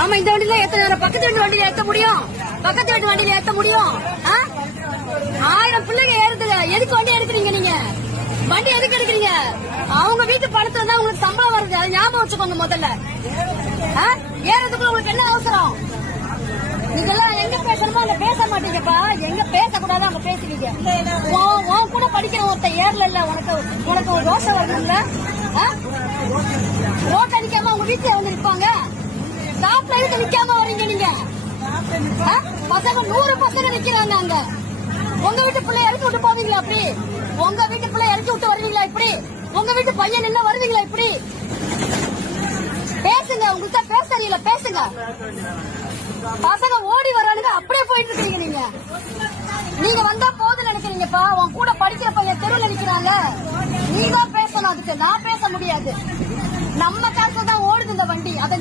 ஆமா, இந்த வண்டியில ஏத்த பக்கத்து வீட்டு வண்டியில ஏத்த முடியும், பக்கத்து வீட்டு வண்டியில ஏத்த முடியும். 1000 பிள்ளைங்க ஏறுதுங்க. எதுக்கு வண்டி எடுக்கிறீங்க நீங்க? வண்டி எதுக்கு எடுக்கிறீங்க? அவங்க வீட்டு பணத்துல தான் உங்களுக்கு சம்பளம் வருது, அதை ஞாபகம் வச்சுக்கோங்க. முதல்ல ஏறதுக்குள்ள உங்களுக்கு என்ன அவசரம்? இதெல்லாம் எங்க பேசணுமோ அங்க பேச மாட்டீங்கப்பா. எங்க பேசக்கூடாது அங்க பேசுவீங்க. உன் கூட படிக்கிற ஒருத்த ஏறல, உனக்கு ஒரு ரோஷம் வருதுல்ல? ரோட் அடிக்காம உங்க வீட்டுல வந்து நிற்பாங்க. ஸ்டாப்ல இருந்து நிக்காம வரீங்க நீங்க. பசங்க 100 பசங்க நிக்கிறாங்க அங்க. உங்க வீட்டு பிள்ளை இறக்கி விட்டு போவீங்களா அப்படி? உங்க வீட்டு பிள்ளை இறக்கி விட்டு வருவீங்களா இப்படி? உங்க வீட்டு பையன் என்ன வருவீங்களா இப்படி? பேசுங்க, உங்கள்கிட்ட பேச தெரியல, பேசுங்க. பசங்க ஓடி வரானுங்க, அப்படியே போயிட்டு இருக்கீங்க நீங்க. நீங்க வந்தா போதும் நினைக்கிறீங்கப்பா. உன் கூட படிக்கிற பையன் தெருவில் நிக்கிறாங்க, நீ தான் பேசணும். அதுக்கு நான் பேச முடியாது. நம்ம காசு தான் ஓடுது இந்த வண்டி. அதை